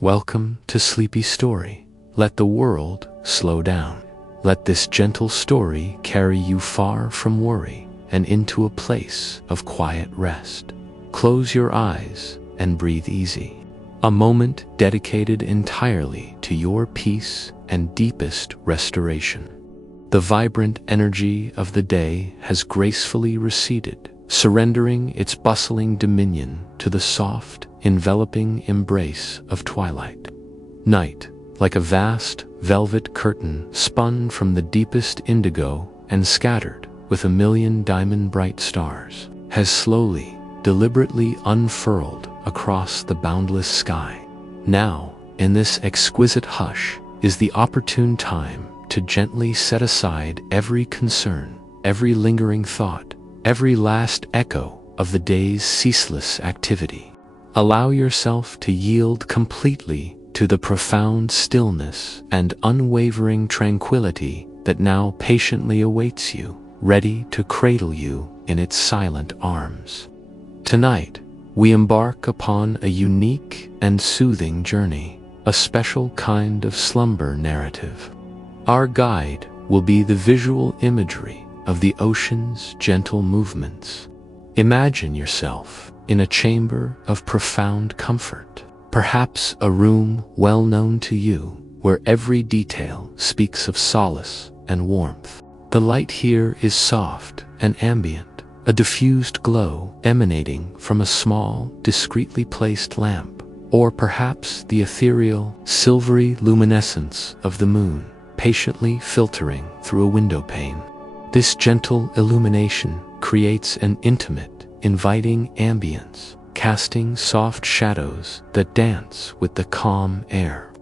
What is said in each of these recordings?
Welcome to Sleepy Story. Let the world slow down. Let this gentle story carry you far from worry and into a place of quiet rest. Close your eyes and breathe easy. A moment dedicated entirely to your peace and deepest restoration. The vibrant energy of the day has gracefully receded, surrendering its bustling dominion to the soft, enveloping embrace of twilight. Night, like a vast, velvet curtain spun from the deepest indigo and scattered with a million diamond-bright stars, has slowly, deliberately unfurled across the boundless sky. Now, in this exquisite hush, is the opportune time to gently set aside every concern, every lingering thought, every last echo of the day's ceaseless activity. Allow yourself to yield completely to the profound stillness and unwavering tranquility that now patiently awaits you, ready to cradle you in its silent arms. Tonight, we embark upon a unique and soothing journey, a special kind of slumber narrative. Our guide will be the visual imagery of the ocean's gentle movements. Imagine yourself in a chamber of profound comfort, perhaps a room well known to you, where every detail speaks of solace and warmth. The light here is soft and ambient, a diffused glow emanating from a small, discreetly placed lamp, or perhaps the ethereal, silvery luminescence of the moon, patiently filtering through a window pane. This gentle illumination creates an intimate, inviting ambience, casting soft shadows that dance with the calm air.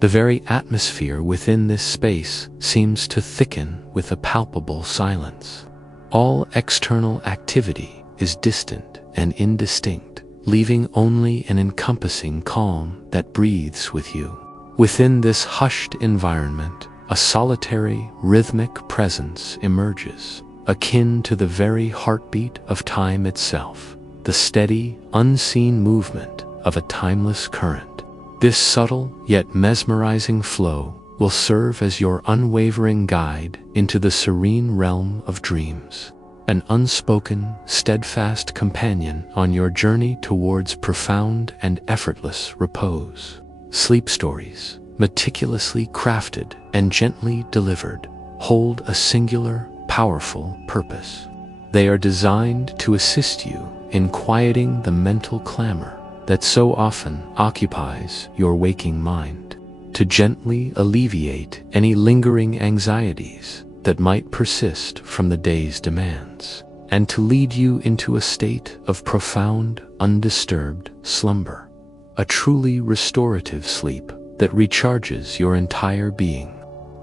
The very atmosphere within this space seems to thicken with a palpable silence. All external activity is distant and indistinct, leaving only an encompassing calm that breathes with you. Within this hushed environment, a solitary, rhythmic presence emerges, akin to the very heartbeat of time itself, the steady, unseen movement of a timeless current. This subtle yet mesmerizing flow will serve as your unwavering guide into the serene realm of dreams, an unspoken, steadfast companion on your journey towards profound and effortless repose. Sleep stories, meticulously crafted and gently delivered, hold a singular, powerful purpose. They are designed to assist you in quieting the mental clamor that so often occupies your waking mind, to gently alleviate any lingering anxieties that might persist from the day's demands, and to lead you into a state of profound, undisturbed slumber, a truly restorative sleep that recharges your entire being.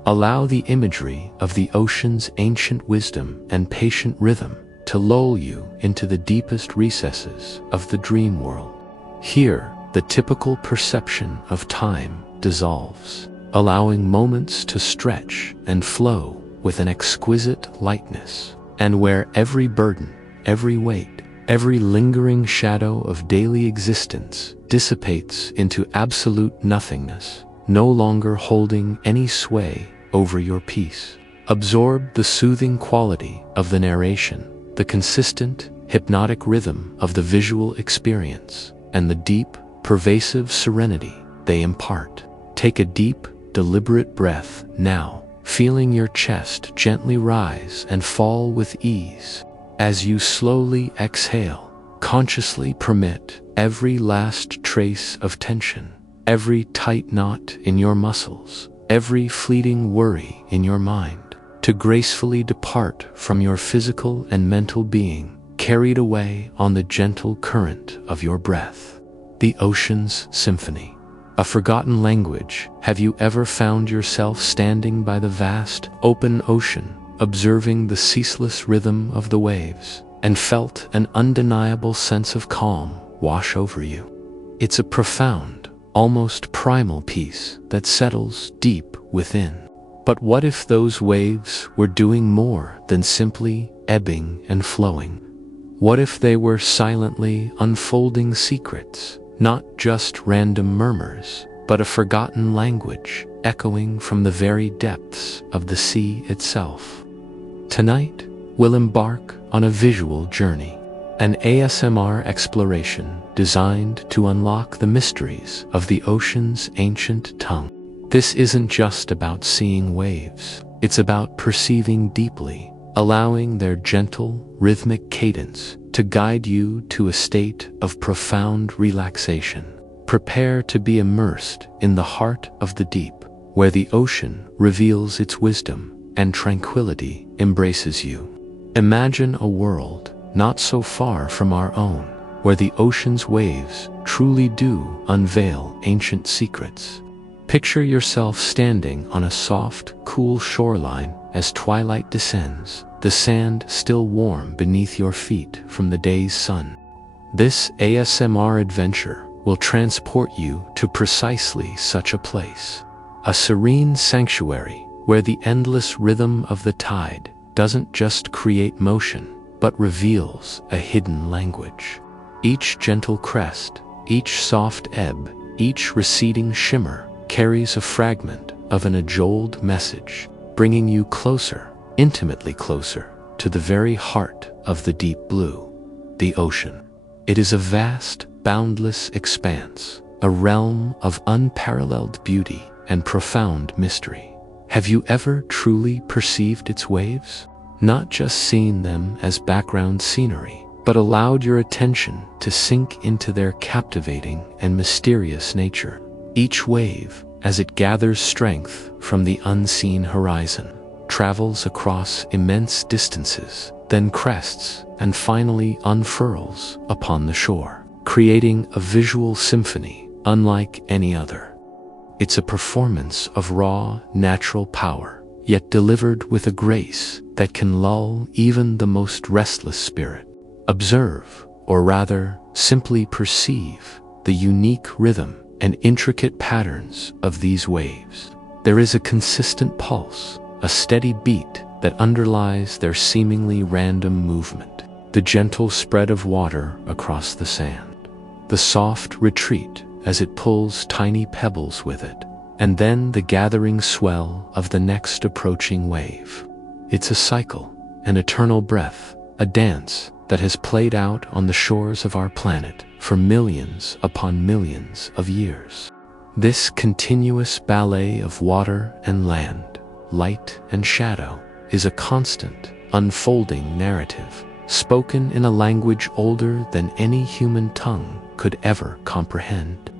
Allow the imagery of the ocean's ancient wisdom and patient rhythm to lull you into the deepest recesses of the dream world. Here, the typical perception of time dissolves, allowing moments to stretch and flow with an exquisite lightness, and where every burden, every weight, every lingering shadow of daily existence dissipates into absolute nothingness, no longer holding any sway over your peace. Absorb the soothing quality of the narration, the consistent, hypnotic rhythm of the visual experience, and the deep, pervasive serenity they impart. Take a deep, deliberate breath now, feeling your chest gently rise and fall with ease. As you slowly exhale, consciously permit every last trace of tension, every tight knot in your muscles, every fleeting worry in your mind, to gracefully depart from your physical and mental being, carried away on the gentle current of your breath. The ocean's symphony. A forgotten language. Have you ever found yourself standing by the vast, open ocean, observing the ceaseless rhythm of the waves, and felt an undeniable sense of calm wash over you? It's a profound, almost primal peace that settles deep within. But what if those waves were doing more than simply ebbing and flowing? What if they were silently unfolding secrets, not just random murmurs, but a forgotten language echoing from the very depths of the sea itself. Tonight, we'll embark on a visual journey, an ASMR exploration designed to unlock the mysteries of the ocean's ancient tongue. This isn't just about seeing waves, it's about perceiving deeply, allowing their gentle, rhythmic cadence to guide you to a state of profound relaxation. Prepare to be immersed in the heart of the deep, where the ocean reveals its wisdom and tranquility embraces you. Imagine a world not so far from our own, where the ocean's waves truly do unveil ancient secrets. Picture yourself standing on a soft, cool shoreline as twilight descends, the sand still warm beneath your feet from the day's sun. This ASMR adventure will transport you to precisely such a place, a serene sanctuary where the endless rhythm of the tide doesn't just create motion, but reveals a hidden language. Each gentle crest, each soft ebb, each receding shimmer carries a fragment of an age-old message, bringing you closer, intimately closer, to the very heart of the deep blue, the ocean. It is a vast, boundless expanse, a realm of unparalleled beauty and profound mystery. Have you ever truly perceived its waves? Not just seen them as background scenery, but allowed your attention to sink into their captivating and mysterious nature. Each wave, as it gathers strength from the unseen horizon, travels across immense distances, then crests and finally unfurls upon the shore, creating a visual symphony unlike any other. It's a performance of raw, natural power, yet delivered with a grace that can lull even the most restless spirit. Observe, or rather, simply perceive, the unique rhythm and intricate patterns of these waves. There is a consistent pulse, a steady beat that underlies their seemingly random movement. The gentle spread of water across the sand, the soft retreat as it pulls tiny pebbles with it, and then the gathering swell of the next approaching wave. It's a cycle, an eternal breath, a dance that has played out on the shores of our planet for millions upon millions of years. This continuous ballet of water and land, light and shadow, is a constant, unfolding narrative, spoken in a language older than any human tongue could ever comprehend.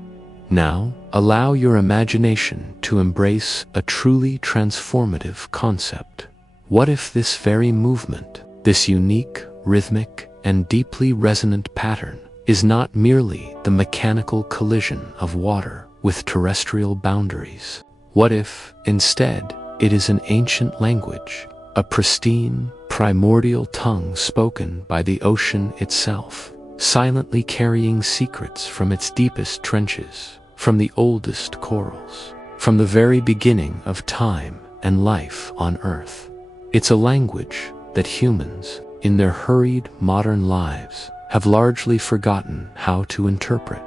Now, allow your imagination to embrace a truly transformative concept. What if this very movement, this unique, rhythmic, and deeply resonant pattern, is not merely the mechanical collision of water with terrestrial boundaries? What if, instead, it is an ancient language, a pristine, primordial tongue spoken by the ocean itself, silently carrying secrets from its deepest trenches, from the oldest corals, from the very beginning of time and life on Earth? It's a language that humans, in their hurried modern lives, have largely forgotten how to interpret,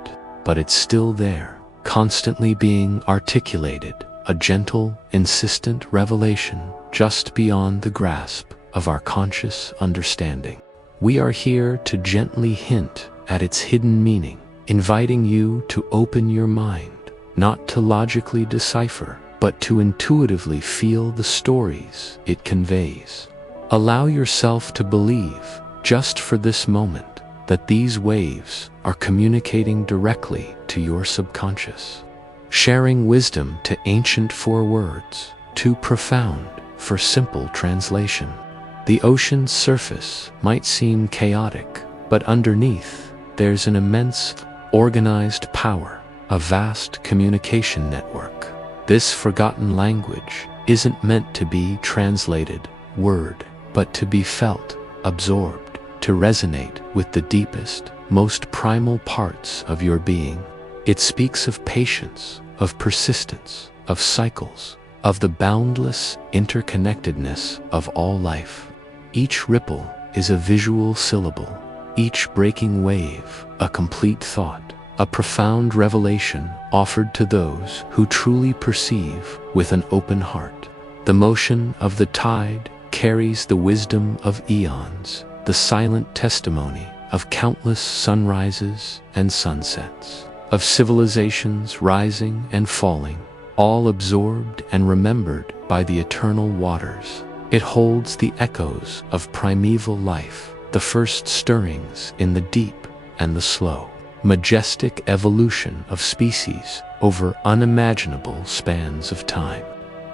but it's still there, constantly being articulated, a gentle, insistent revelation just beyond the grasp of our conscious understanding. We are here to gently hint at its hidden meaning, inviting you to open your mind, not to logically decipher, but to intuitively feel the stories it conveys. Allow yourself to believe, just for this moment, that these waves are communicating directly to your subconscious, sharing wisdom to ancient for words, too profound for simple translation. The ocean's surface might seem chaotic, but underneath, there's an immense, organized power, a vast communication network. This forgotten language isn't meant to be translated word, but to be felt, absorbed, to resonate with the deepest, most primal parts of your being. It speaks of patience, of persistence, of cycles, of the boundless interconnectedness of all life. Each ripple is a visual syllable, each breaking wave a complete thought, a profound revelation offered to those who truly perceive with an open heart. The motion of the tide carries the wisdom of eons, the silent testimony of countless sunrises and sunsets, of civilizations rising and falling, all absorbed and remembered by the eternal waters. It holds the echoes of primeval life, the first stirrings in the deep and the slow, majestic evolution of species over unimaginable spans of time.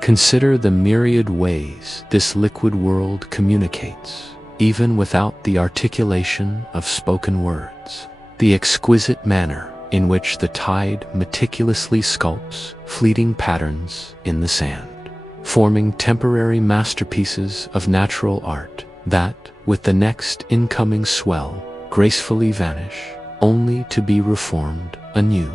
Consider the myriad ways this liquid world communicates, even without the articulation of spoken words. The exquisite manner in which the tide meticulously sculpts fleeting patterns in the sand, forming temporary masterpieces of natural art that, with the next incoming swell, gracefully vanish, only to be reformed anew.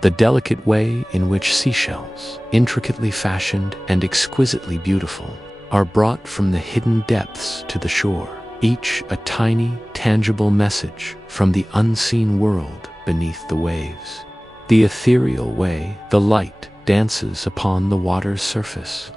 The delicate way in which seashells, intricately fashioned and exquisitely beautiful, are brought from the hidden depths to the shore, each a tiny, tangible message from the unseen world beneath the waves. The ethereal way the light dances upon the water's surface,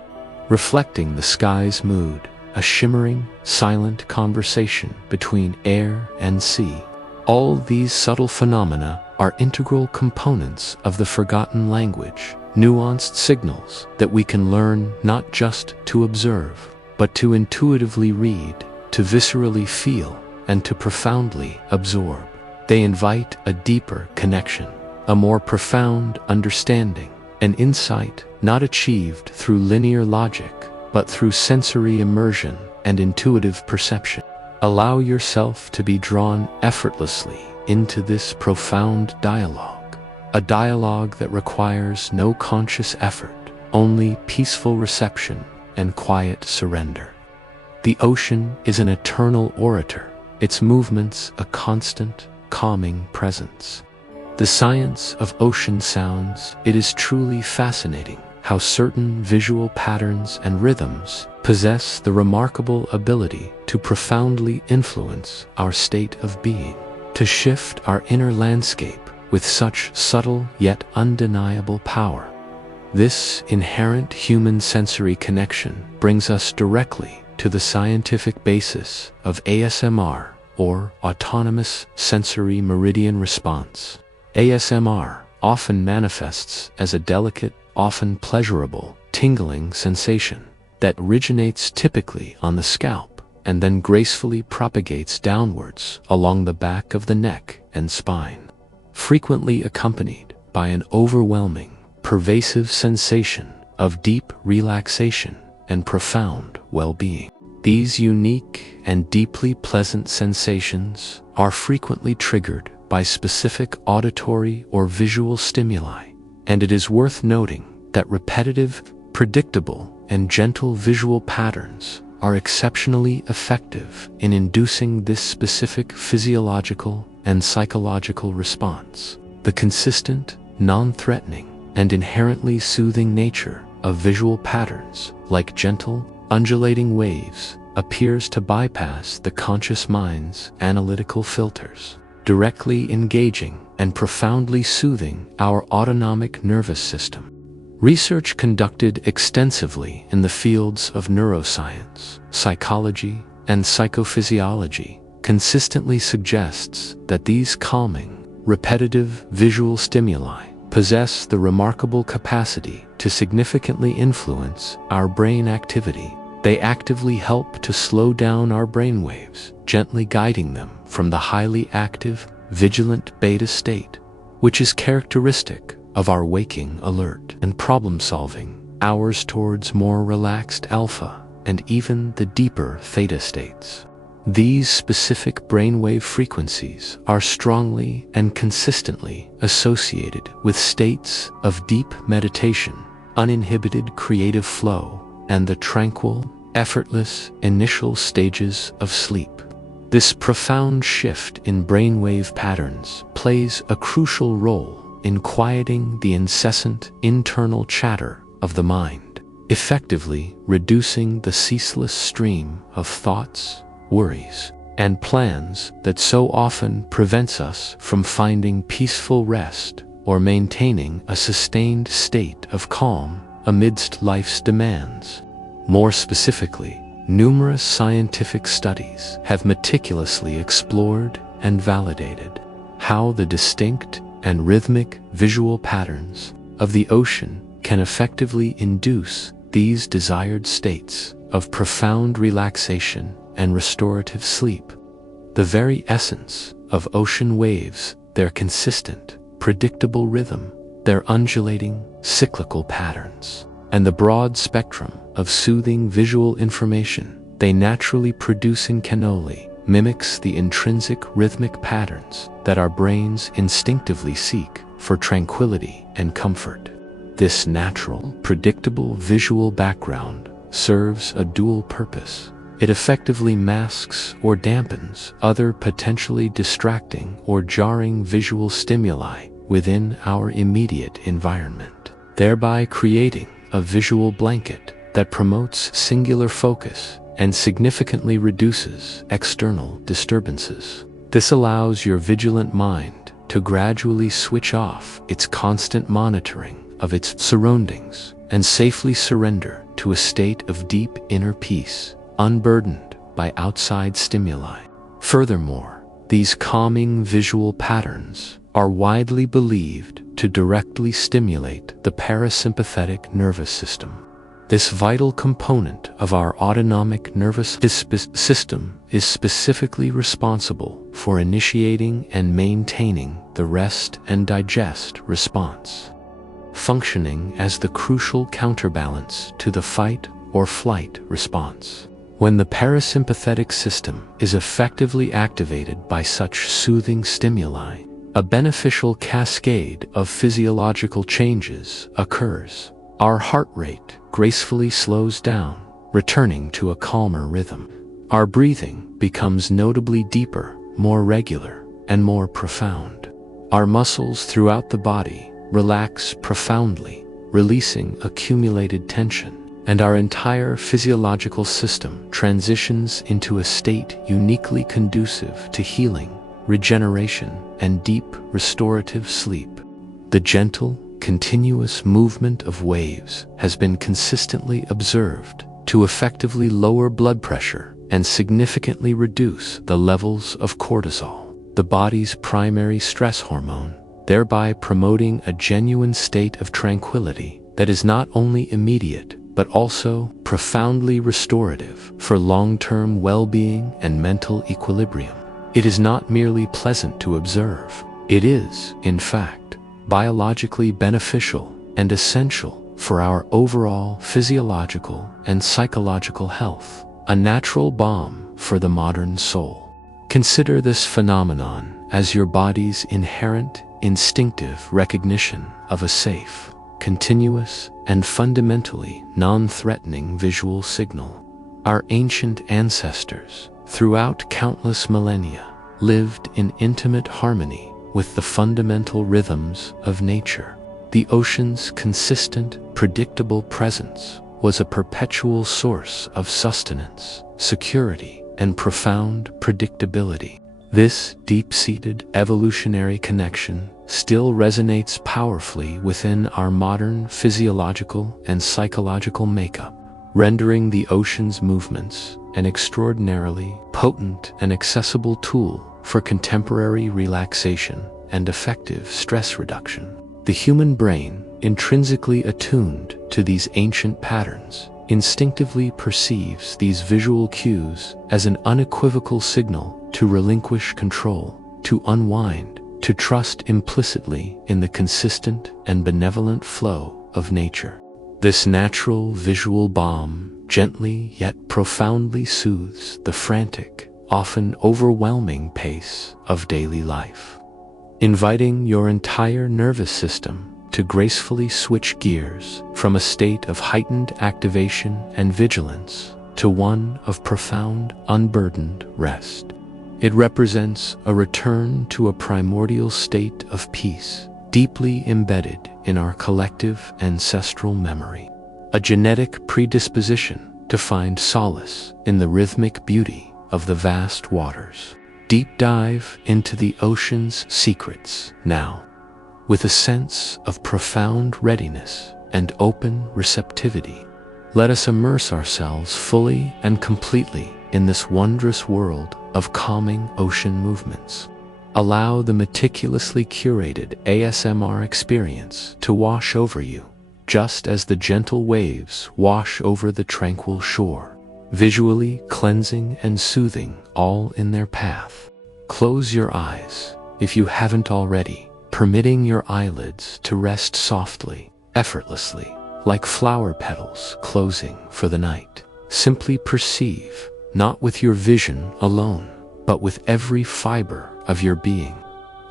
reflecting the sky's mood, a shimmering, silent conversation between air and sea. All these subtle phenomena are integral components of the forgotten language, nuanced signals that we can learn not just to observe, but to intuitively read, to viscerally feel, and to profoundly absorb. They invite a deeper connection, a more profound understanding, an insight not achieved through linear logic, but through sensory immersion and intuitive perception. Allow yourself to be drawn effortlessly into this profound dialogue, a dialogue that requires no conscious effort, only peaceful reception and quiet surrender. The ocean is an eternal orator, its movements a constant, calming presence. The science of ocean sounds, it is truly fascinating how certain visual patterns and rhythms possess the remarkable ability to profoundly influence our state of being, to shift our inner landscape with such subtle yet undeniable power. This inherent human sensory connection brings us directly to the scientific basis of ASMR, or autonomous sensory meridian response. ASMR often manifests as a delicate, often pleasurable, tingling sensation that originates typically on the scalp and then gracefully propagates downwards along the back of the neck and spine, frequently accompanied by an overwhelming, pervasive sensation of deep relaxation and profound well-being. These unique and deeply pleasant sensations are frequently triggered by specific auditory or visual stimuli, and it is worth noting that repetitive, predictable, and gentle visual patterns are exceptionally effective in inducing this specific physiological and psychological response. The consistent, non-threatening, and inherently soothing nature of visual patterns, like gentle, undulating waves, appears to bypass the conscious mind's analytical filters, directly engaging and profoundly soothing our autonomic nervous system. Research conducted extensively in the fields of neuroscience, psychology, and psychophysiology consistently suggests that these calming, repetitive visual stimuli possess the remarkable capacity to significantly influence our brain activity. They actively help to slow down our brainwaves, gently guiding them from the highly active, vigilant beta state, which is characteristic of our waking, alert, and problem-solving hours, towards more relaxed alpha and even the deeper theta states. These specific brainwave frequencies are strongly and consistently associated with states of deep meditation, uninhibited creative flow, and the tranquil, effortless initial stages of sleep. This profound shift in brainwave patterns plays a crucial role in quieting the incessant internal chatter of the mind, effectively reducing the ceaseless stream of thoughts, worries, and plans that so often prevents us from finding peaceful rest or maintaining a sustained state of calm amidst life's demands. More specifically, numerous scientific studies have meticulously explored and validated how the distinct and rhythmic visual patterns of the ocean can effectively induce these desired states of profound relaxation and restorative sleep. The very essence of ocean waves, their consistent, predictable rhythm, their undulating, cyclical patterns, and the broad spectrum of soothing visual information they naturally produce in canoli mimics the intrinsic rhythmic patterns that our brains instinctively seek for tranquility and comfort. This natural, predictable visual background serves a dual purpose. It effectively masks or dampens other potentially distracting or jarring visual stimuli within our immediate environment, thereby creating a visual blanket that promotes singular focus and significantly reduces external disturbances. This allows your vigilant mind to gradually switch off its constant monitoring of its surroundings and safely surrender to a state of deep inner peace, unburdened by outside stimuli. Furthermore, these calming visual patterns are widely believed to directly stimulate the parasympathetic nervous system. This vital component of our autonomic nervous system is specifically responsible for initiating and maintaining the rest and digest response, functioning as the crucial counterbalance to the fight or flight response. When the parasympathetic system is effectively activated by such soothing stimuli, a beneficial cascade of physiological changes occurs. Our heart rate gracefully slows down, returning to a calmer rhythm. Our breathing becomes notably deeper, more regular, and more profound. Our muscles throughout the body relax profoundly, releasing accumulated tension, and our entire physiological system transitions into a state uniquely conducive to healing, regeneration, and deep restorative sleep. The gentle, continuous movement of waves has been consistently observed to effectively lower blood pressure and significantly reduce the levels of cortisol, the body's primary stress hormone, thereby promoting a genuine state of tranquility that is not only immediate but also profoundly restorative for long-term well-being and mental equilibrium. It is not merely pleasant to observe. It is, in fact, biologically beneficial and essential for our overall physiological and psychological health, a natural balm for the modern soul. Consider this phenomenon as your body's inherent, instinctive recognition of a safe, continuous, and fundamentally non-threatening visual signal. Our ancient ancestors, throughout countless millennia, lived in intimate harmony with the fundamental rhythms of nature. The ocean's consistent, predictable presence was a perpetual source of sustenance, security, and profound predictability. This deep-seated evolutionary connection still resonates powerfully within our modern physiological and psychological makeup, rendering the ocean's movements an extraordinarily potent and accessible tool for contemporary relaxation and effective stress reduction. The human brain, intrinsically attuned to these ancient patterns, instinctively perceives these visual cues as an unequivocal signal to relinquish control, to unwind, to trust implicitly in the consistent and benevolent flow of nature. This natural visual balm gently yet profoundly soothes the frantic, often overwhelming pace of daily life, inviting your entire nervous system to gracefully switch gears from a state of heightened activation and vigilance to one of profound, unburdened rest. It represents a return to a primordial state of peace, deeply embedded in our collective ancestral memory, a genetic predisposition to find solace in the rhythmic beauty of the vast waters. Deep dive into the ocean's secrets now, with a sense of profound readiness and open receptivity. Let us immerse ourselves fully and completely in this wondrous world of calming ocean movements. Allow the meticulously curated ASMR experience to wash over you, just as the gentle waves wash over the tranquil shore, visually cleansing and soothing all in their path. Close your eyes, if you haven't already, permitting your eyelids to rest softly, effortlessly, like flower petals closing for the night. Simply perceive, not with your vision alone, but with every fiber of your being.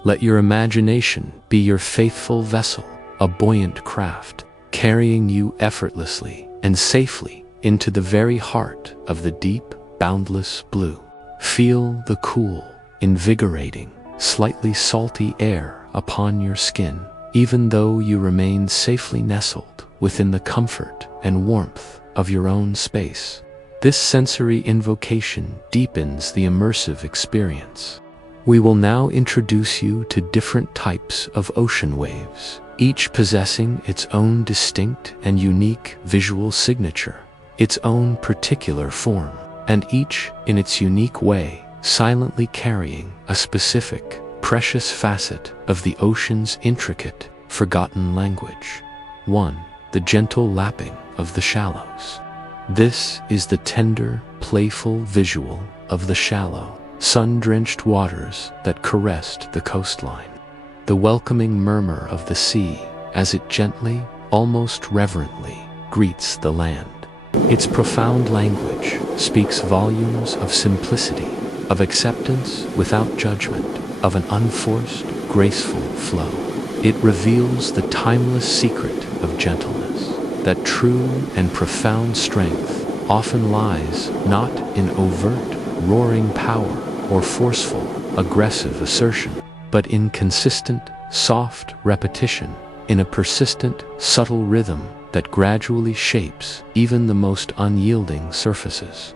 Let your imagination be your faithful vessel, a buoyant craft, carrying you effortlessly and safely into the very heart of the deep, boundless blue. Feel the cool, invigorating, slightly salty air upon your skin, even though you remain safely nestled within the comfort and warmth of your own space. This sensory invocation deepens the immersive experience. We will now introduce you to different types of ocean waves, each possessing its own distinct and unique visual signature, its own particular form, and each, in its unique way, silently carrying a specific, precious facet of the ocean's intricate, forgotten language. 1. The gentle lapping of the shallows. This is the tender, playful visual of the shallow, sun-drenched waters that caressed the coastline. The welcoming murmur of the sea as it gently, almost reverently, greets the land. Its profound language speaks volumes of simplicity, of acceptance without judgment, of an unforced, graceful flow. It reveals the timeless secret of gentleness, that true and profound strength often lies not in overt, roaring power or forceful, aggressive assertion, but in consistent, soft repetition, in a persistent, subtle rhythm that gradually shapes even the most unyielding surfaces.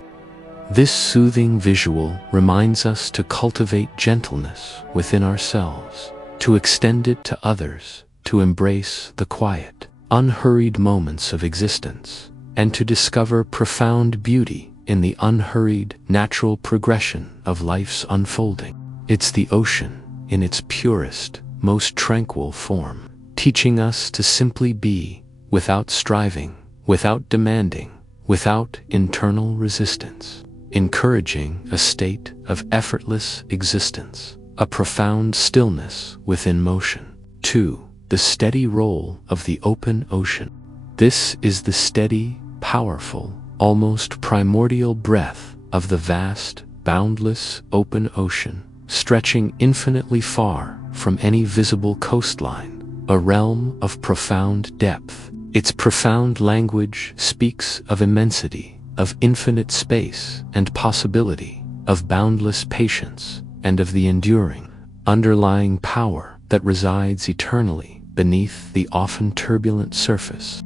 This soothing visual reminds us to cultivate gentleness within ourselves, to extend it to others, to embrace the quiet, unhurried moments of existence, and to discover profound beauty in the unhurried, natural progression of life's unfolding. It's the ocean in its purest, most tranquil form, teaching us to simply be, without striving, without demanding, without internal resistance, encouraging a state of effortless existence, a profound stillness within motion. 2. The steady roll of the open ocean. This is the steady, powerful, almost primordial breath of the vast, boundless open ocean, stretching infinitely far from any visible coastline, a realm of profound depth. Its profound language speaks of immensity, of infinite space and possibility, of boundless patience, and of the enduring, underlying power that resides eternally beneath the often turbulent surface.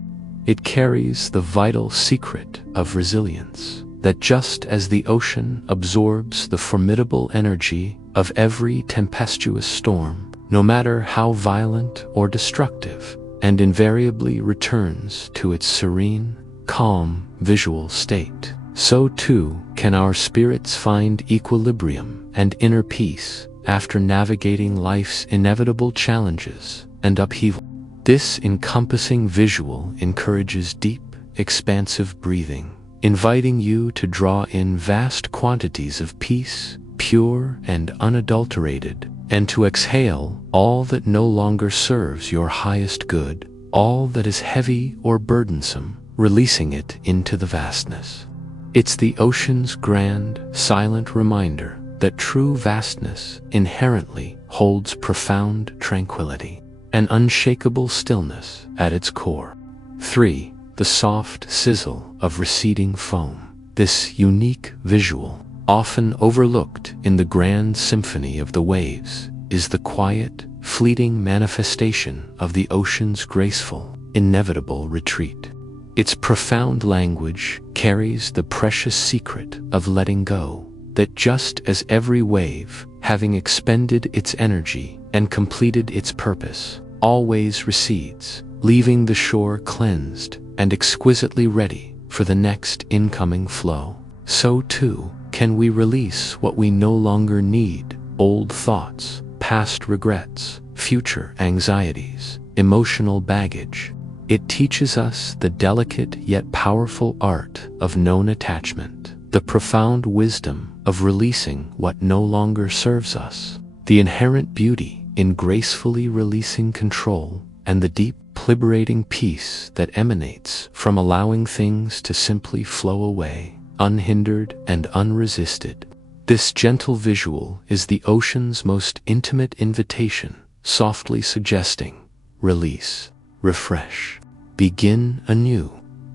It carries the vital secret of resilience, that just as the ocean absorbs the formidable energy of every tempestuous storm, no matter how violent or destructive, and invariably returns to its serene, calm, visual state, so too can our spirits find equilibrium and inner peace after navigating life's inevitable challenges and upheaval. This encompassing visual encourages deep, expansive breathing, inviting you to draw in vast quantities of peace, pure and unadulterated, and to exhale all that no longer serves your highest good, all that is heavy or burdensome, releasing it into the vastness. It's the ocean's grand, silent reminder that true vastness inherently holds profound tranquility, an unshakable stillness at its core. 3. The soft sizzle of receding foam. This unique visual, often overlooked in the grand symphony of the waves, is the quiet, fleeting manifestation of the ocean's graceful, inevitable retreat. Its profound language carries the precious secret of letting go, that just as every wave, having expended its energy and completed its purpose, always recedes, leaving the shore cleansed and exquisitely ready for the next incoming flow, so too can we release what we no longer need: old thoughts, past regrets, future anxieties, emotional baggage. It teaches us the delicate yet powerful art of non-attachment, the profound wisdom of releasing what no longer serves us, the inherent beauty in gracefully releasing control, and the deep, liberating peace that emanates from allowing things to simply flow away, unhindered and unresisted. This gentle visual is the ocean's most intimate invitation, softly suggesting, release, refresh, begin anew.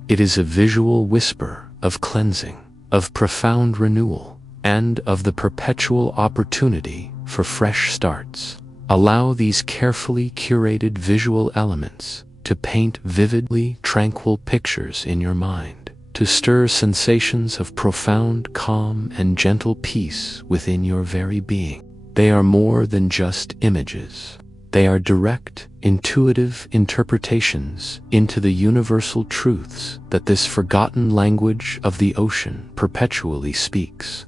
It is a visual whisper of cleansing, of profound renewal, and of the perpetual opportunity for fresh starts. Allow these carefully curated visual elements to paint vividly tranquil pictures in your mind, to stir sensations of profound calm and gentle peace within your very being. They are more than just images. They are direct, intuitive interpretations into the universal truths that this forgotten language of the ocean perpetually speaks.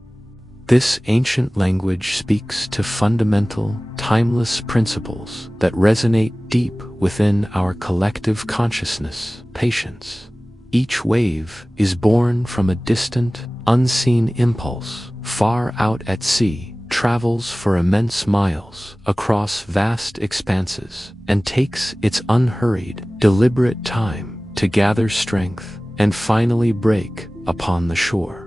This ancient language speaks to fundamental, timeless principles that resonate deep within our collective consciousness: patience. Each wave is born from a distant, unseen impulse, far out at sea, travels for immense miles across vast expanses, and takes its unhurried, deliberate time to gather strength and finally break upon the shore.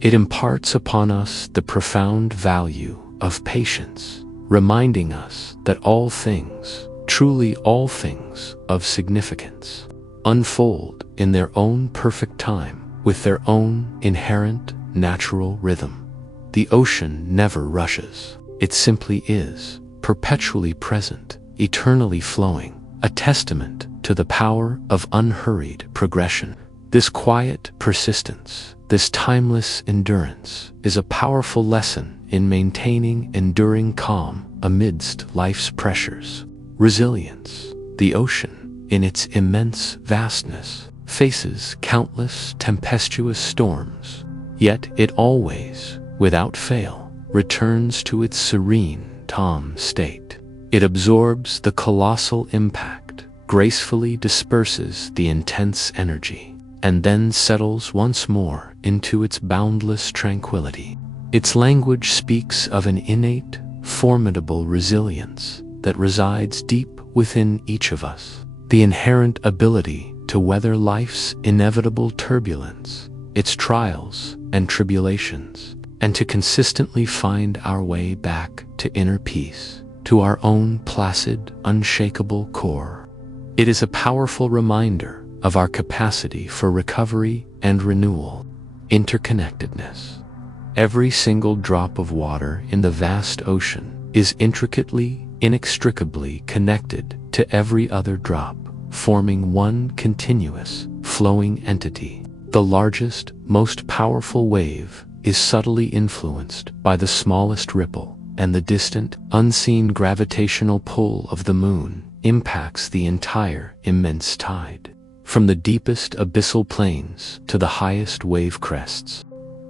It imparts upon us the profound value of patience, reminding us that all things, truly all things of significance, unfold in their own perfect time, with their own inherent natural rhythm. The ocean never rushes. It simply is, perpetually present, eternally flowing, a testament to the power of unhurried progression. This quiet persistence, this timeless endurance, is a powerful lesson in maintaining enduring calm amidst life's pressures. Resilience. The ocean, in its immense vastness, faces countless tempestuous storms, yet it always, without fail, returns to its serene, calm state. It absorbs the colossal impact, gracefully disperses the intense energy, and then settles once more into its boundless tranquility. Its language speaks of an innate, formidable resilience that resides deep within each of us, the inherent ability to weather life's inevitable turbulence, its trials and tribulations, and to consistently find our way back to inner peace, to our own placid, unshakable core. It is a powerful reminder of our capacity for recovery and renewal. Interconnectedness. Every single drop of water in the vast ocean is intricately, inextricably connected to every other drop, forming one continuous, flowing entity. The largest, most powerful wave is subtly influenced by the smallest ripple, and the distant, unseen gravitational pull of the moon impacts the entire immense tide. From the deepest abyssal plains to the highest wave crests,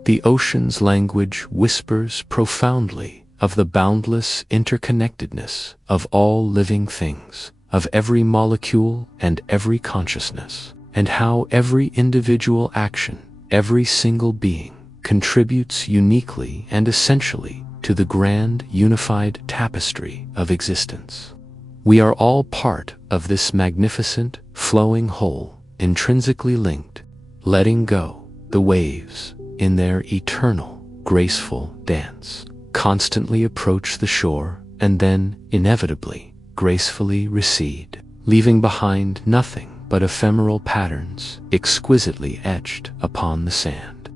the ocean's language whispers profoundly of the boundless interconnectedness of all living things, of every molecule and every consciousness, and how every individual action, every single being, contributes uniquely and essentially to the grand unified tapestry of existence. We are all part of this magnificent, flowing whole, intrinsically linked. Letting go, the waves, in their eternal, graceful dance, constantly approach the shore and then, inevitably, gracefully recede, leaving behind nothing but ephemeral patterns exquisitely etched upon the sand.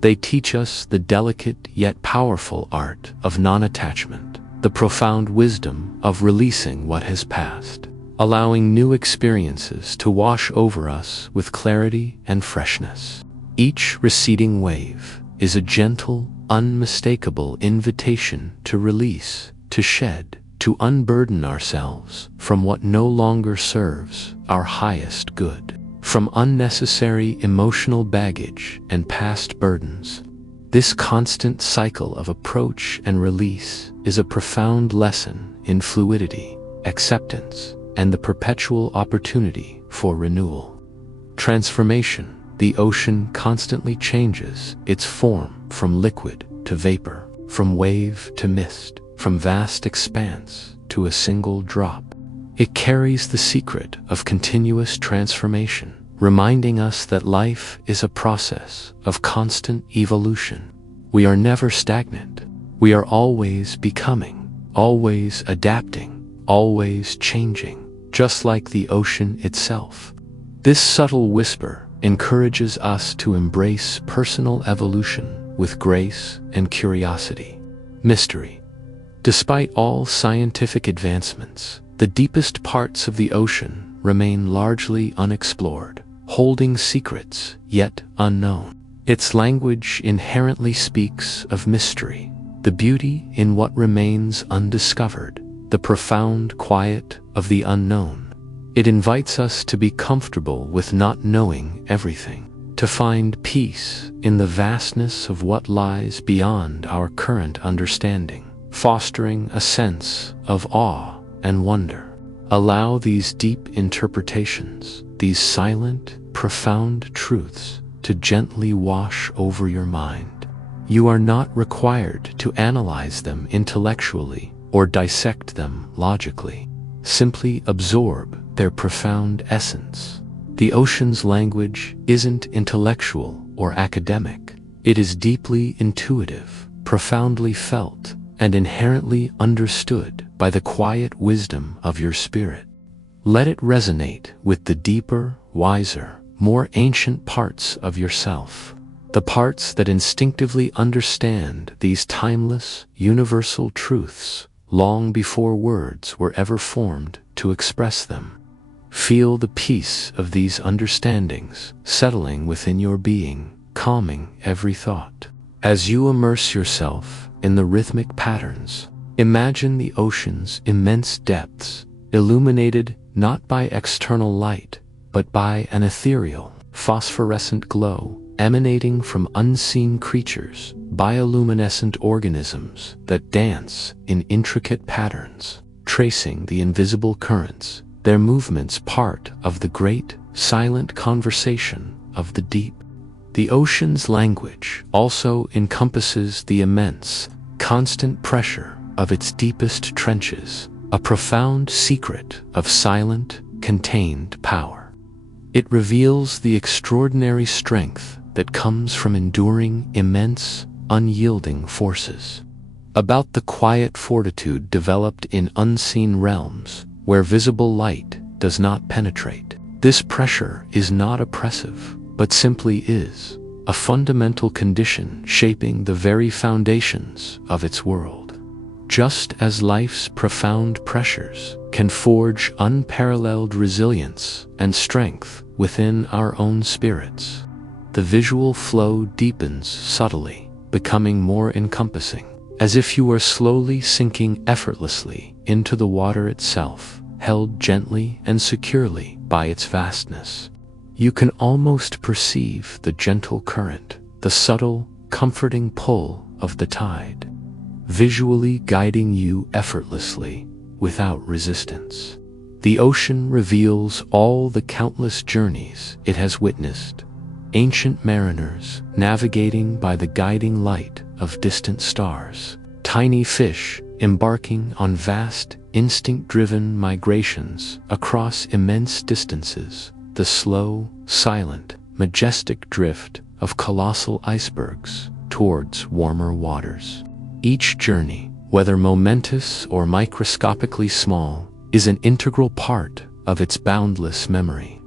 They teach us the delicate yet powerful art of non-attachment, the profound wisdom of releasing what has passed, allowing new experiences to wash over us with clarity and freshness. Each receding wave is a gentle, unmistakable invitation to release, to shed, to unburden ourselves from what no longer serves our highest good, from unnecessary emotional baggage and past burdens. This constant cycle of approach and release is a profound lesson in fluidity, acceptance, and the perpetual opportunity for renewal. Transformation. The ocean constantly changes its form from liquid to vapor, from wave to mist, from vast expanse to a single drop. It carries the secret of continuous transformation, reminding us that life is a process of constant evolution. We are never stagnant. We are always becoming, always adapting, always changing, just like the ocean itself. This subtle whisper encourages us to embrace personal evolution with grace and curiosity. Mystery. Despite all scientific advancements, the deepest parts of the ocean remain largely unexplored, holding secrets yet unknown. Its language inherently speaks of mystery, the beauty in what remains undiscovered, the profound quiet of the unknown. It invites us to be comfortable with not knowing everything, to find peace in the vastness of what lies beyond our current understanding, fostering a sense of awe and wonder. Allow these deep interpretations, these silent, profound truths, to gently wash over your mind. You are not required to analyze them intellectually or dissect them logically. Simply absorb their profound essence. The ocean's language isn't intellectual or academic. It is deeply intuitive, profoundly felt, and inherently understood by the quiet wisdom of your spirit. Let it resonate with the deeper, wiser, more ancient parts of yourself, the parts that instinctively understand these timeless, universal truths long before words were ever formed to express them. Feel the peace of these understandings settling within your being, calming every thought. As you immerse yourself in the rhythmic patterns, imagine the ocean's immense depths, illuminated not by external light, but by an ethereal, phosphorescent glow emanating from unseen creatures, bioluminescent organisms that dance in intricate patterns, tracing the invisible currents, their movements part of the great, silent conversation of the deep. The ocean's language also encompasses the immense, constant pressure of its deepest trenches, a profound secret of silent, contained power. It reveals the extraordinary strength that comes from enduring immense, unyielding forces. About the quiet fortitude developed in unseen realms, where visible light does not penetrate. This pressure is not oppressive, but simply is, a fundamental condition shaping the very foundations of its world. Just as life's profound pressures can forge unparalleled resilience and strength within our own spirits, the visual flow deepens subtly, becoming more encompassing, as if you are slowly sinking effortlessly into the water itself, held gently and securely by its vastness. You can almost perceive the gentle current, the subtle, comforting pull of the tide, visually guiding you effortlessly, without resistance. The ocean reveals all the countless journeys it has witnessed, ancient mariners navigating by the guiding light of distant stars, tiny fish embarking on vast, instinct-driven migrations across immense distances, the slow, silent, majestic drift of colossal icebergs towards warmer waters. Each journey, whether momentous or microscopically small, is an integral part of its boundless memory.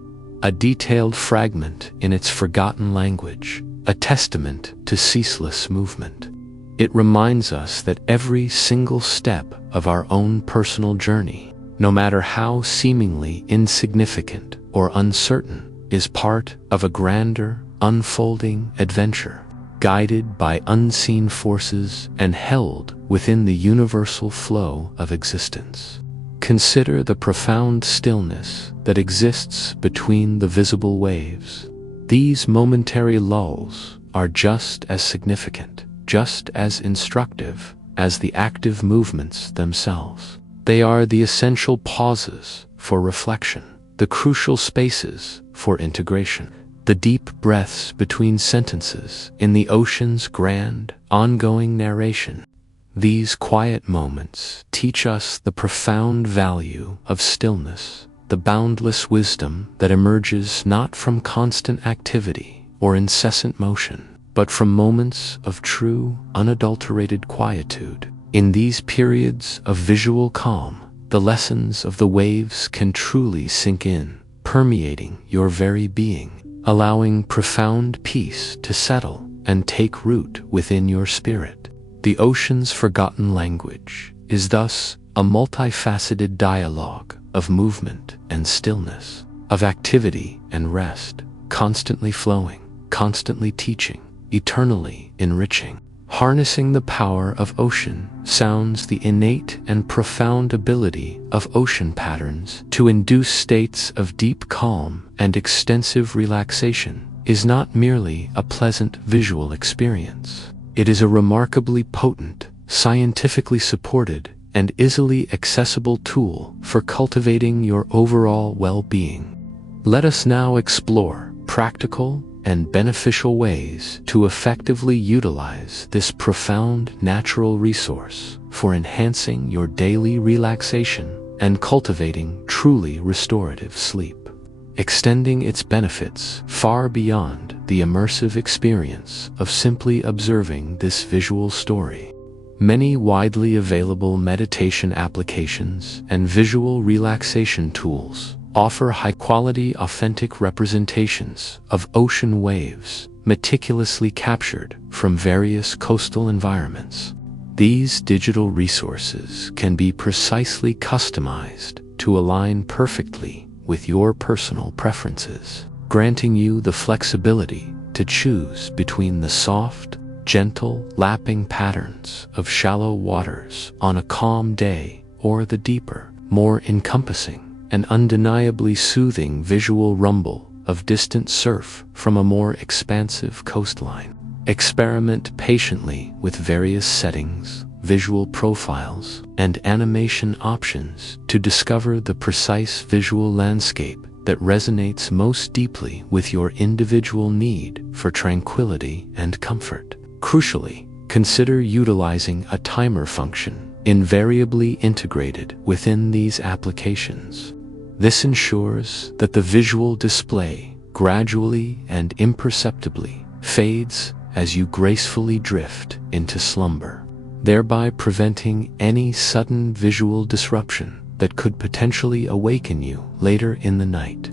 A detailed fragment in its forgotten language, a testament to ceaseless movement. It reminds us that every single step of our own personal journey, no matter how seemingly insignificant or uncertain, is part of a grander, unfolding adventure. guided by unseen forces and held within the universal flow of existence. Consider the profound stillness that exists between the visible waves. These momentary lulls are just as significant, just as instructive as the active movements themselves. They are the essential pauses for reflection, the crucial spaces for integration, the deep breaths between sentences in the ocean's grand, ongoing narration. These quiet moments teach us the profound value of stillness, the boundless wisdom that emerges not from constant activity or incessant motion, but from moments of true, unadulterated quietude. In these periods of visual calm, the lessons of the waves can truly sink in, permeating your very being, allowing profound peace to settle and take root within your spirit. The ocean's forgotten language is thus a multifaceted dialogue of movement and stillness, of activity and rest, constantly flowing, constantly teaching, eternally enriching. Harnessing the power of ocean sounds the innate and profound ability of ocean patterns to induce states of deep calm and extensive relaxation is not merely a pleasant visual experience. It is a remarkably potent, scientifically supported, and easily accessible tool for cultivating your overall well-being. Let us now explore practical and beneficial ways to effectively utilize this profound natural resource for enhancing your daily relaxation and cultivating truly restorative sleep, extending its benefits far beyond the immersive experience of simply observing this visual story. Many widely available meditation applications and visual relaxation tools offer high-quality, authentic representations of ocean waves meticulously captured from various coastal environments. These digital resources can be precisely customized to align perfectly with your personal preferences, granting you the flexibility to choose between the soft, gentle, lapping patterns of shallow waters on a calm day or the deeper, more encompassing and undeniably soothing visual rumble of distant surf from a more expansive coastline. Experiment patiently with various settings, visual profiles, and animation options to discover the precise visual landscape that resonates most deeply with your individual need for tranquility and comfort. Crucially, consider utilizing a timer function invariably integrated within these applications. This ensures that the visual display gradually and imperceptibly fades as you gracefully drift into slumber, thereby preventing any sudden visual disruption that could potentially awaken you later in the night.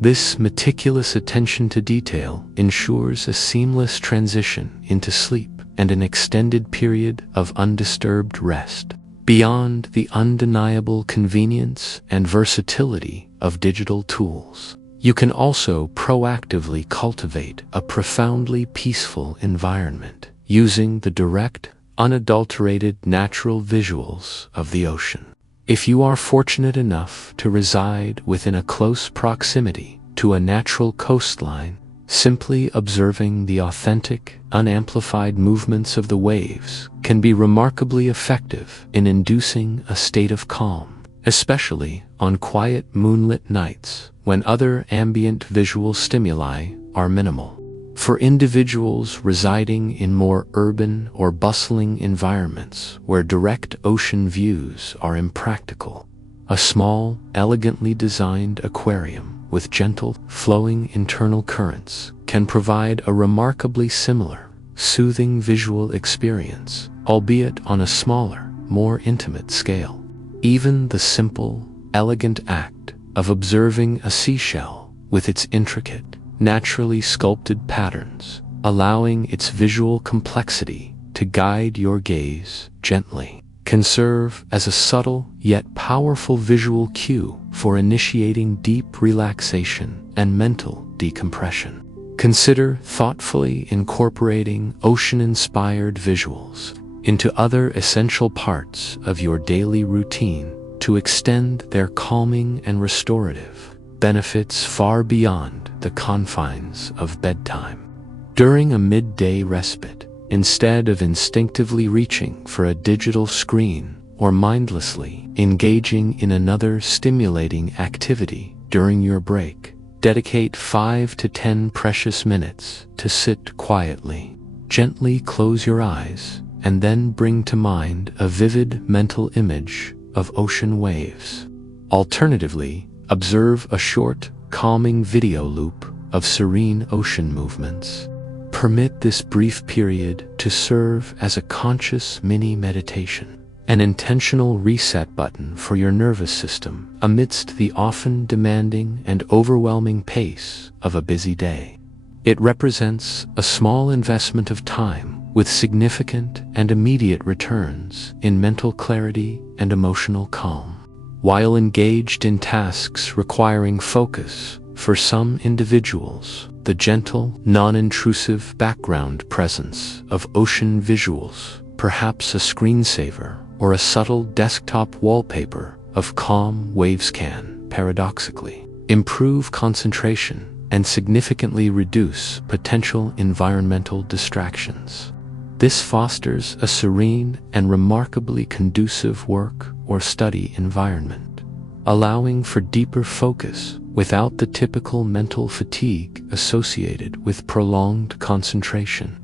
This meticulous attention to detail ensures a seamless transition into sleep and an extended period of undisturbed rest. Beyond the undeniable convenience and versatility of digital tools, you can also proactively cultivate a profoundly peaceful environment using the direct, unadulterated natural visuals of the ocean. If you are fortunate enough to reside within a close proximity to a natural coastline, simply observing the authentic, unamplified movements of the waves can be remarkably effective in inducing a state of calm, especially on quiet moonlit nights when other ambient visual stimuli are minimal. For individuals residing in more urban or bustling environments where direct ocean views are impractical, a small, elegantly designed aquarium with gentle, flowing internal currents can provide a remarkably similar, soothing visual experience, albeit on a smaller, more intimate scale. Even the simple, elegant act of observing a seashell with its intricate, naturally sculpted patterns, allowing its visual complexity to guide your gaze gently, can serve as a subtle yet powerful visual cue for initiating deep relaxation and mental decompression. Consider thoughtfully incorporating ocean-inspired visuals into other essential parts of your daily routine to extend their calming and restorative benefits far beyond the confines of bedtime. During a midday respite, instead of instinctively reaching for a digital screen or mindlessly engaging in another stimulating activity during your break, dedicate 5 to 10 precious minutes to sit quietly. Gently close your eyes and then bring to mind a vivid mental image of ocean waves. Alternatively, observe a short, calming video loop of serene ocean movements. Permit this brief period to serve as a conscious mini-meditation, an intentional reset button for your nervous system amidst the often demanding and overwhelming pace of a busy day. It represents a small investment of time with significant and immediate returns in mental clarity and emotional calm. While engaged in tasks requiring focus, for some individuals, the gentle, non-intrusive background presence of ocean visuals, perhaps a screensaver or a subtle desktop wallpaper of calm waves can, paradoxically, improve concentration and significantly reduce potential environmental distractions. This fosters a serene and remarkably conducive work or study environment, allowing for deeper focus without the typical mental fatigue associated with prolonged concentration.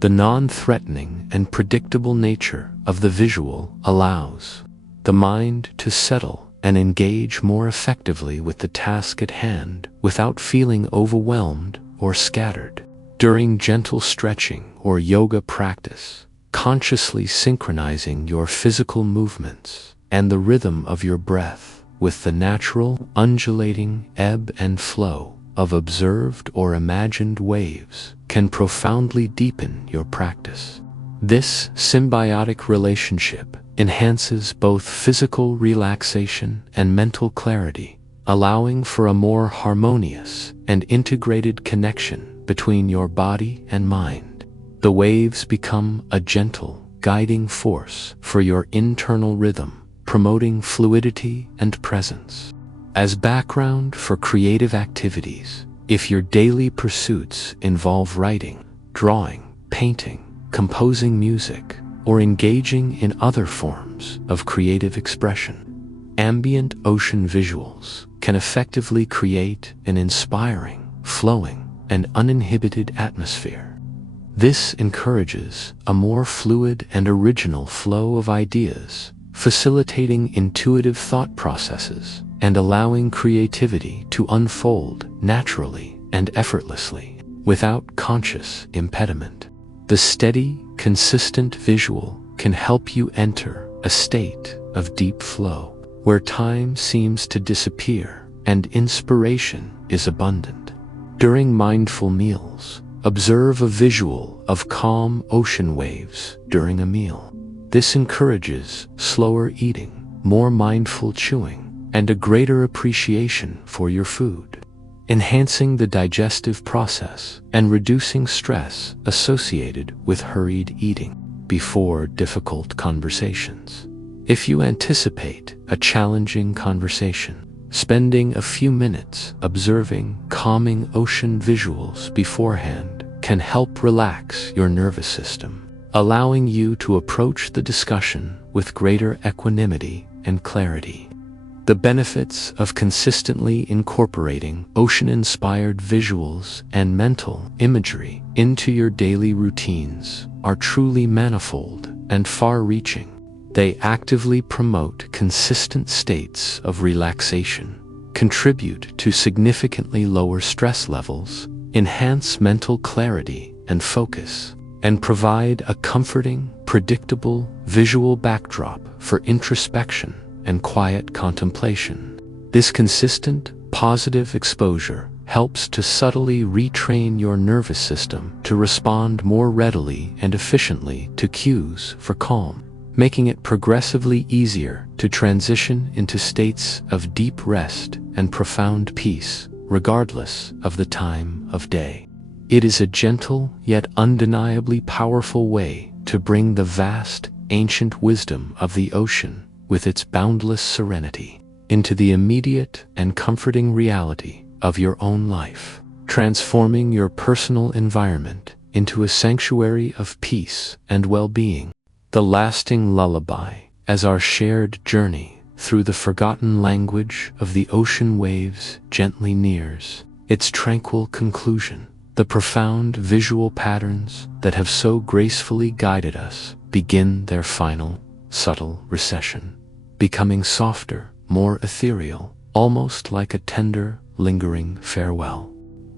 The non-threatening and predictable nature of the visual allows the mind to settle and engage more effectively with the task at hand without feeling overwhelmed or scattered. During gentle stretching or yoga practice, consciously synchronizing your physical movements and the rhythm of your breath with the natural, undulating ebb and flow of observed or imagined waves can profoundly deepen your practice. This symbiotic relationship enhances both physical relaxation and mental clarity, allowing for a more harmonious and integrated connection between your body and mind. The waves become a gentle, guiding force for your internal rhythm, promoting fluidity and presence. As background for creative activities, if your daily pursuits involve writing, drawing, painting, composing music, or engaging in other forms of creative expression, ambient ocean visuals can effectively create an inspiring, flowing, and uninhibited atmosphere. This encourages a more fluid and original flow of ideas, facilitating intuitive thought processes and allowing creativity to unfold naturally and effortlessly, without conscious impediment. The steady, consistent visual can help you enter a state of deep flow, where time seems to disappear and inspiration is abundant. During mindful meals, observe a visual of calm ocean waves during a meal. This encourages slower eating, more mindful chewing, and a greater appreciation for your food, enhancing the digestive process and reducing stress associated with hurried eating before difficult conversations. If you anticipate a challenging conversation, spending a few minutes observing calming ocean visuals beforehand can help relax your nervous system, allowing you to approach the discussion with greater equanimity and clarity. The benefits of consistently incorporating ocean-inspired visuals and mental imagery into your daily routines are truly manifold and far-reaching. They actively promote consistent states of relaxation, contribute to significantly lower stress levels, enhance mental clarity and focus, and provide a comforting, predictable visual backdrop for introspection and quiet contemplation. This consistent, positive exposure helps to subtly retrain your nervous system to respond more readily and efficiently to cues for calm, making it progressively easier to transition into states of deep rest and profound peace, regardless of the time of day. It is a gentle yet undeniably powerful way to bring the vast, ancient wisdom of the ocean with its boundless serenity into the immediate and comforting reality of your own life, transforming your personal environment into a sanctuary of peace and well-being. The lasting lullaby, as our shared journey through the forgotten language of the ocean waves gently nears its tranquil conclusion. The profound visual patterns that have so gracefully guided us begin their final, subtle recession, becoming softer, more ethereal, almost like a tender, lingering farewell.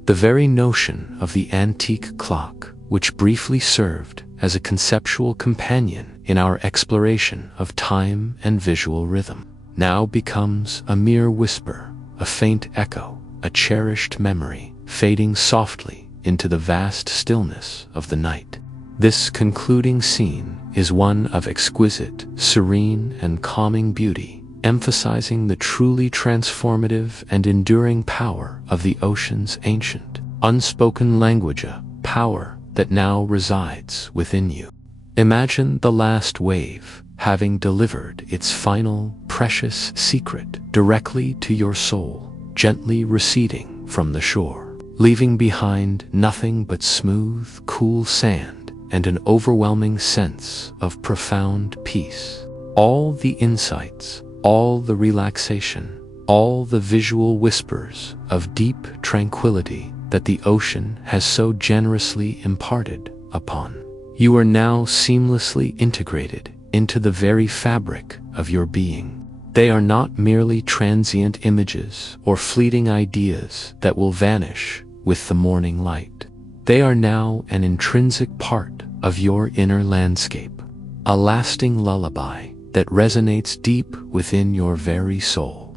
The very notion of the antique clock, which briefly served as a conceptual companion in our exploration of time and visual rhythm, now becomes a mere whisper, a faint echo, a cherished memory, fading softly into the vast stillness of the night. This concluding scene is one of exquisite, serene, and calming beauty, emphasizing the truly transformative and enduring power of the ocean's ancient, unspoken language, a power that now resides within you. Imagine the last wave having delivered its final, precious secret directly to your soul, gently receding from the shore, leaving behind nothing but smooth, cool sand and an overwhelming sense of profound peace. All the insights, all the relaxation, all the visual whispers of deep tranquility that the ocean has so generously imparted upon you are now seamlessly integrated into the very fabric of your being. They are not merely transient images or fleeting ideas that will vanish with the morning light. They are now an intrinsic part of your inner landscape, a lasting lullaby that resonates deep within your very soul,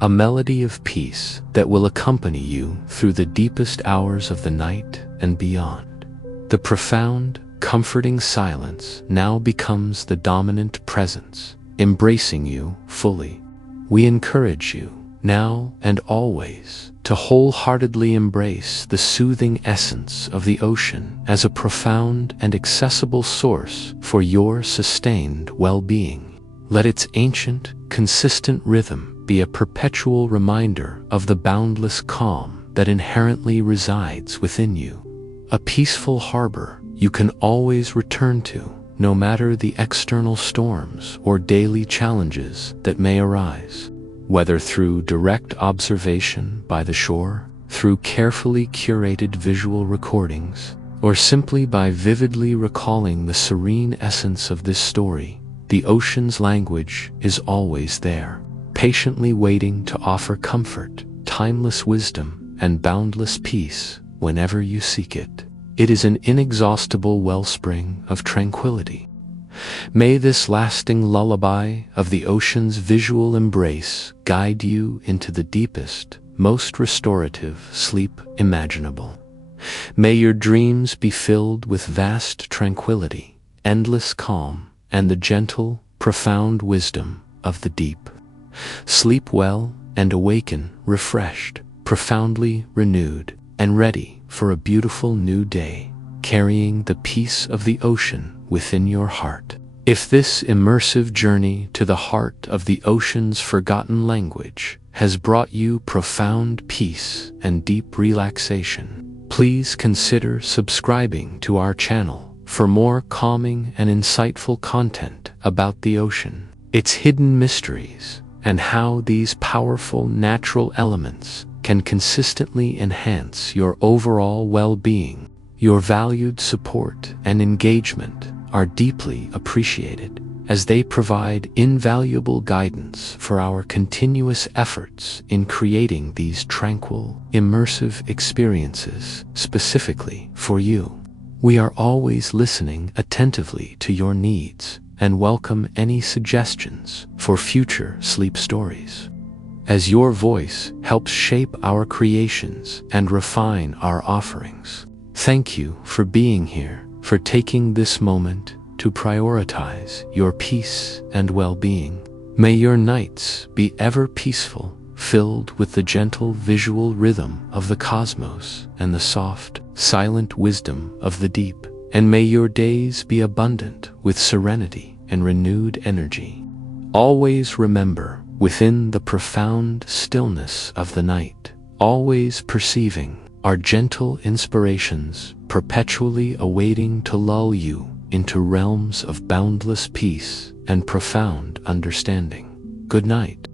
a melody of peace that will accompany you through the deepest hours of the night and beyond. The profound, comforting silence now becomes the dominant presence, embracing you fully. We encourage you, now and always, to wholeheartedly embrace the soothing essence of the ocean as a profound and accessible source for your sustained well-being. Let its ancient, consistent rhythm be a perpetual reminder of the boundless calm that inherently resides within you, a peaceful harbor you can always return to, no matter the external storms or daily challenges that may arise. Whether through direct observation by the shore, through carefully curated visual recordings, or simply by vividly recalling the serene essence of this story, the ocean's language is always there, patiently waiting to offer comfort, timeless wisdom, and boundless peace whenever you seek it. It is an inexhaustible wellspring of tranquility. May this lasting lullaby of the ocean's visual embrace guide you into the deepest, most restorative sleep imaginable. May your dreams be filled with vast tranquility, endless calm, and the gentle, profound wisdom of the deep. Sleep well and awaken refreshed, profoundly renewed, and ready for a beautiful new day, carrying the peace of the ocean within your heart. If this immersive journey to the heart of the ocean's forgotten language has brought you profound peace and deep relaxation, please consider subscribing to our channel for more calming and insightful content about the ocean, its hidden mysteries, and how these powerful natural elements can consistently enhance your overall well-being. Your valued support and engagement are deeply appreciated, as they provide invaluable guidance for our continuous efforts in creating these tranquil, immersive experiences specifically for you. We are always listening attentively to your needs and welcome any suggestions for future sleep stories. As your voice helps shape our creations and refine our offerings, thank you for being here, for taking this moment to prioritize your peace and well-being. May your nights be ever peaceful, filled with the gentle visual rhythm of the cosmos and the soft, silent wisdom of the deep, and may your days be abundant with serenity and renewed energy. Always remember, within the profound stillness of the night, always perceiving, are gentle inspirations perpetually awaiting to lull you into realms of boundless peace and profound understanding. Good night.